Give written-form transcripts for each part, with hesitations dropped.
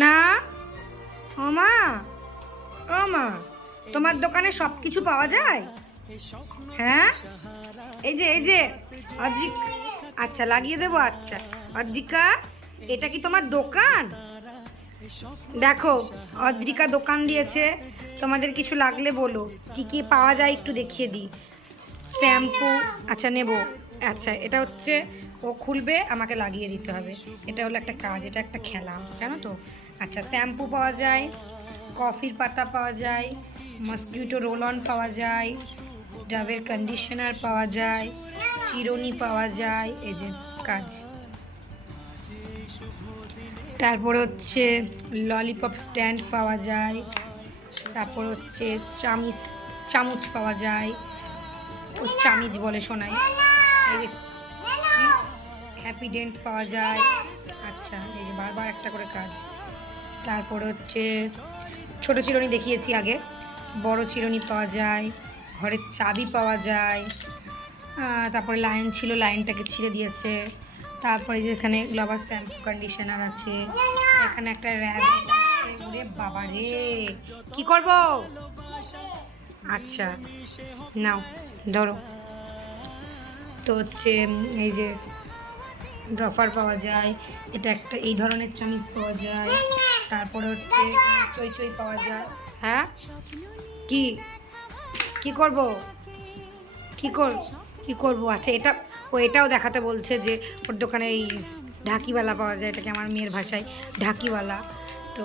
না ও মা, ও মা, তোমার দোকানে সব কিছু পাওয়া যায়? হ্যাঁ, এই যে অদ্রিক, আচ্ছা লাগিয়ে দেবো। আচ্ছা অদ্রিকা, এটা কি তোমার দোকান? দেখো, অদ্রিকা দোকান দিয়েছে, তোমাদের কিছু লাগলে বলো। কি কি পাওয়া যায় একটু দেখিয়ে দিই। শ্যাম্পু, আচ্ছা নেব। আচ্ছা এটা হচ্ছে, ও খুলবে, আমাকে লাগিয়ে দিতে হবে। এটা হলো একটা কাজ, এটা একটা খেলা, জানো তো। আচ্ছা শ্যাম্পু পাওয়া যায়, কফির পাতা পাওয়া যায়, মসকিউটো রোল অন পাওয়া যায়, ডাবের কন্ডিশনার পাওয়া যায়, চিরুনি পাওয়া যায়, এই যে কাজ। তারপরে হচ্ছে ললিপপ স্ট্যান্ড পাওয়া যায়, তারপর হচ্ছে চামচ পাওয়া যায়, ও চামিচ বলে শোনায়। এই যে হ্যাপিডেন্ট পাওয়া যায়। আচ্ছা এই যে বারবার একটা করে কাজ। তারপরে হচ্ছে ছোট চিরুনি দেখিয়েছি আগে, বড় চিরুনি পাওয়া যায়, ঘরের চাবি পাওয়া যায়। তারপরে লাইন ছিল, লাইনটাকে ছিঁড়ে দিয়েছে। তারপরে যে এখানে গ্লোবাল শ্যাম্পু কন্ডিশনার আছে, এখানে একটা র্যাবিট আছে। ওরে বাবা রে, কি করব? আচ্ছা নাও ধরো। তো হচ্ছে এই যে ড্রফার পাওয়া যায়, এটা একটা এই ধরনের চামিচ পাওয়া যায়। তারপরে হচ্ছে চই পাওয়া যায়। হ্যাঁ, কি কি করব? কি কর কি করব? আচ্ছা এটা, ও এটাও দেখাতে বলছে যে ওর দোকানে এই ঢাকিওয়ালা পাওয়া যায়, এটাকে আমার মেয়ের ভাষায় ঢাকিওয়ালা। তো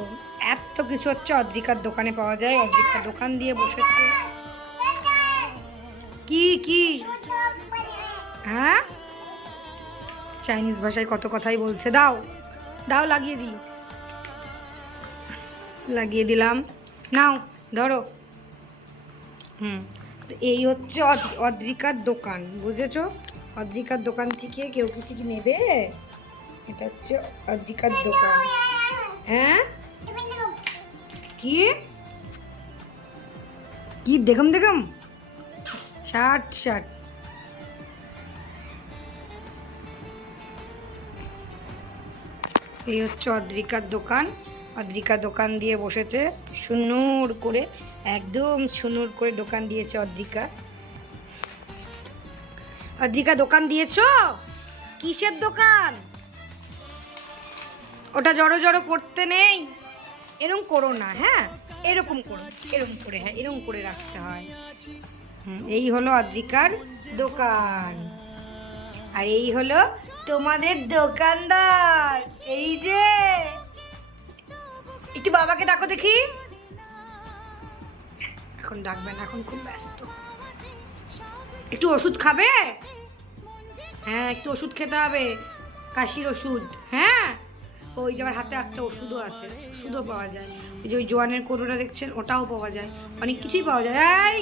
এত কিছু হচ্ছে অদ্রিকার দোকানে পাওয়া যায়, অদ্রিকার দোকান দিয়ে বসেছে। কি কি? হ্যাঁ, চাইনিজ ভাষায় কত কথাই বলছে। দাও দাও, লাগিয়ে দিই। লাগিয়ে দিলাম, নাও ধরো। তো এই হচ্ছে অদ্রিকার দোকান, বুঝেছো? অদ্রিকার দোকান থেকে কেউ কিছু কি নেবে? এটা হচ্ছে অদ্রিকার দোকান। হ্যাঁ, কি কি দেখম দেখম? শার্ট শার্ট, এই হচ্ছে অদ্রিকার দোকান। অদ্রিকা দোকান দিয়ে বসেছে সুন্দর করে, একদম সুন্দর করে দোকান দিয়েছে অদ্রিকা। অদ্রিকা দোকান দিয়েছো? কিসের দোকান? ওটা জড়ো জড়ো করতে নেই, এরকম করো না। হ্যাঁ, এরকম করো, এরকম করে, হ্যাঁ এরকম করে রাখতে হয়। এই হলো অদ্রিকার দোকান, আর এই হলো তোমাদের দোকানদার। এই যে, একটু বাবাকে ডাকো দেখি। এখন ডাকবেন, এখন খুব ব্যস্ত। একটু ওষুধ খাবে? হ্যাঁ একটু ওষুধ খেতে হবে, কাশির ওষুধ। হ্যাঁ, ওই যে আমার হাতে একটা ওষুধও আছে, ওষুধও পাওয়া যায়। ওই যে ওই জোয়ানের কোটোটা দেখছেন, ওটাও পাওয়া যায়, অনেক কিছুই পাওয়া যায়। এই